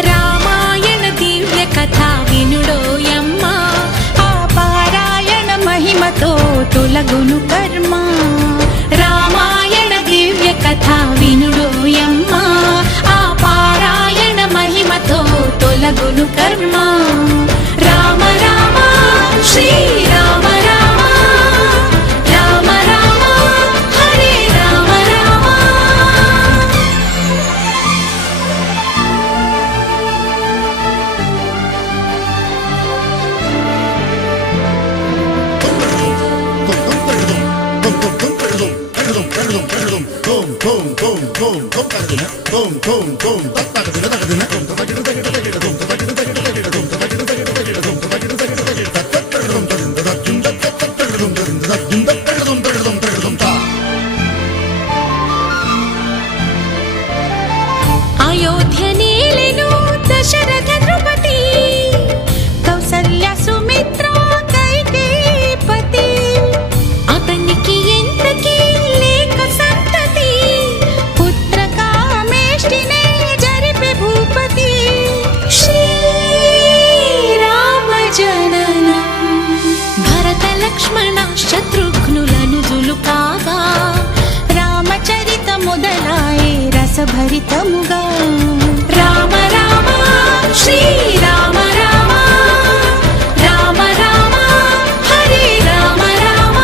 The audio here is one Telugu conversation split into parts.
రామాయణ దివ్య కథా వినుడోయమ్మ ఆ పారాయణ మహిమతో తొలగును కర్మ రామాయణ దివ్య కథా వినుడోయమ్మ ఆ పారాయణ మహిమతో తొలగును కర్మ రామ రామ శ్రీరామ రామ రామ రామ హరే రామ రామ అయోధ్య నేలెను దశరథ ద్రుపది కౌసల్య సుమిత్ర కైకేయీపతి అతనికి ఎంతకీ లేక సంతతి పుత్ర కామేష్టినే జరిపే భూపతి శ్రీరామ జననం భరత లక్ష్మణ శత్రుఘ్నులను జులు కాగా రామచరిత మొదలాయే రసభరితముగా రామ రామ శ్రీరామ రామ రామ రామ హరే రామ రామ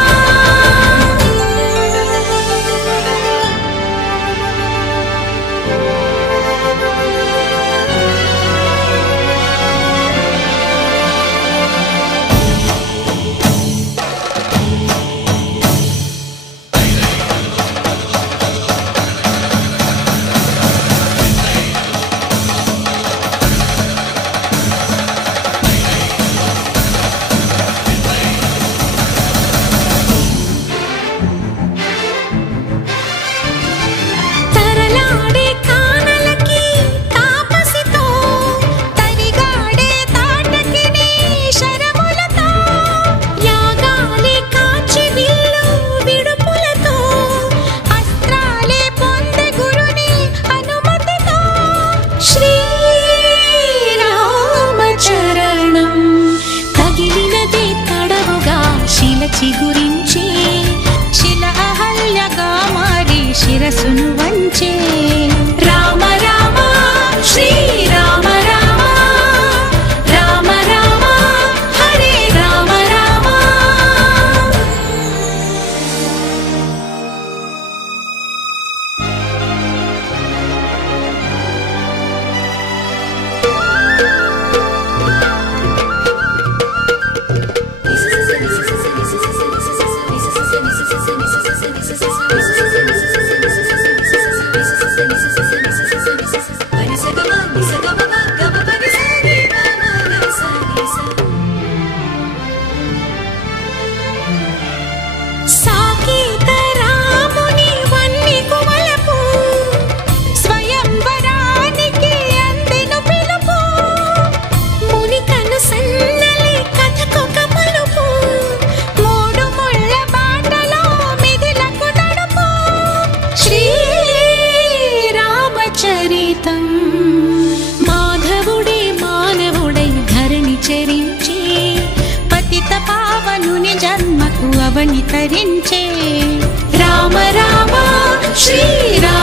తరలాడే కానలకి తాపసితో తరిగాడే తాటకిని శరములతో యాగాలే కాచి విల్లు విడుపులతో అస్త్రాలే పొందే గురుని అనుమతితో శ్రీరామ చరణం తగిలినది తడవుగా శిల చిగురించి శిల అహల్యగా మారి శిరసును వంచే రామ రామ శ్రీరామ రామ రామ రామ హరే రామ రామ సాకేత రాముని వన్ని కువలపు స్వయంవరానికి అందెను పిలుపు ముని కను సన్నలి కథకొక మలుపు మూడు ముళ్ళ బాటలో మిథిలకు నడుపు శ్రీరామచరితం మాధవుడే మానవుడై ధరణి చరించి పతిత పావనుని జన్మకు అవని తరించే రామ రామ శ్రీరామ